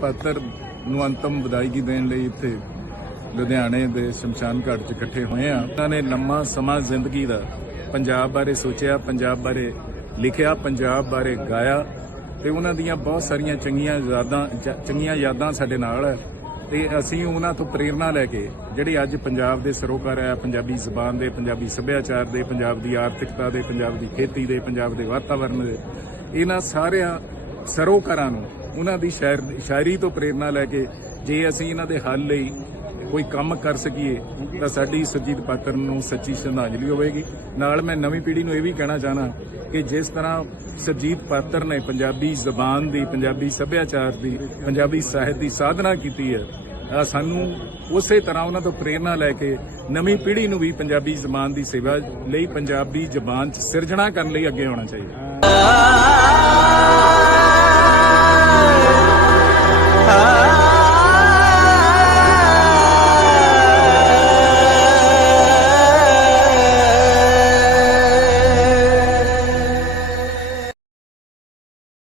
ਪਾਤਰ ਨੂੰ ਅੰਤਮ ਵਿਦਾਇਗੀ ਦੇਣ ਲਈ ਇੱਥੇ ਲੁਧਿਆਣੇ ਦੇ ਸ਼ਮਸ਼ਾਨ ਘਾਟ 'ਚ ਇਕੱਠੇ ਹੋਏ ਆ। ਉਹਨਾਂ ਨੇ ਲੰਮਾ ਸਮਾਂ ਜ਼ਿੰਦਗੀ ਦਾ ਪੰਜਾਬ ਬਾਰੇ ਸੋਚਿਆ, ਪੰਜਾਬ ਬਾਰੇ ਲਿਖਿਆ, ਪੰਜਾਬ ਬਾਰੇ ਗਾਇਆ ਤੇ ਉਹਨਾਂ ਦੀਆਂ ਬਹੁਤ ਸਾਰੀਆਂ ਚੰਗੀਆਂ ਯਾਦਾਂ ਚ- ਚੰਗੀਆਂ ਯਾਦਾਂ ਸਾਡੇ ਨਾਲ ਹੈ ਤੇ ਅਸੀਂ ਉਹਨਾਂ ਤੋਂ ਪ੍ਰੇਰਣਾ ਲੈ ਕੇ ਜਿਹੜੇ ਅੱਜ ਪੰਜਾਬ ਦੇ ਸਰੋਕਾਰ ਹੈ ਪੰਜਾਬੀ ਜ਼ਬਾਨ ਦੇ, ਪੰਜਾਬੀ ਸੱਭਿਆਚਾਰ ਦੇ, ਪੰਜਾਬ ਦੀ ਆਰਥਿਕਤਾ ਦੇ, ਪੰਜਾਬ ਦੀ ਖੇਤੀ ਦੇ, ਪੰਜਾਬ ਦੇ ਵਾਤਾਵਰਣ ਦੇ, ਇਹਨਾਂ ਸਾਰਿਆਂ ਸਰੋਕਾਰਾਂ ਨੂੰ ਉਹਨਾਂ ਦੀ ਸ਼ਾਇਰ ਸ਼ਾਇਰੀ ਤੋਂ ਪ੍ਰੇਰਣਾ ਲੈ ਕੇ ਜੇ ਅਸੀਂ ਇਹਨਾਂ ਦੇ ਹੱਲ ਲਈ ਕੋਈ ਕੰਮ ਕਰ ਸਕੀਏ, ਤਾਂ ਸਾਡੀ ਸੁਰਜੀਤ ਪਾਤਰ ਨੂੰ ਸੱਚੀ ਸ਼ਰਧਾਂਜਲੀ ਹੋਵੇਗੀ। ਨਾਲ ਮੈਂ ਨਵੀਂ ਪੀੜ੍ਹੀ ਨੂੰ ਇਹ ਵੀ ਕਹਿਣਾ ਚਾਹਨਾ ਕਿ ਜਿਸ ਤਰ੍ਹਾਂ ਸੁਰਜੀਤ ਪਾਤਰ ਨੇ ਪੰਜਾਬੀ ਜ਼ਬਾਨ ਦੀ, ਪੰਜਾਬੀ ਸੱਭਿਆਚਾਰ ਦੀ, ਪੰਜਾਬੀ ਸਾਹਿਤ ਦੀ ਸਾਧਨਾ ਕੀਤੀ ਹੈ ਸਾਨੂੰ ਉਸੇ ਤਰ੍ਹਾਂ ਉਹਨਾਂ ਤੋਂ ਪ੍ਰੇਰਣਾ ਲੈ ਕੇ ਨਵੀਂ ਪੀੜ੍ਹੀ ਨੂੰ ਵੀ ਪੰਜਾਬੀ ਜ਼ਬਾਨ ਦੀ ਸੇਵਾ ਲਈ, ਪੰਜਾਬੀ ਜ਼ਬਾਨ 'ਚ ਸਿਰਜਣਾ ਕਰਨ ਲਈ ਅੱਗੇ ਆਉਣਾ ਚਾਹੀਦਾ।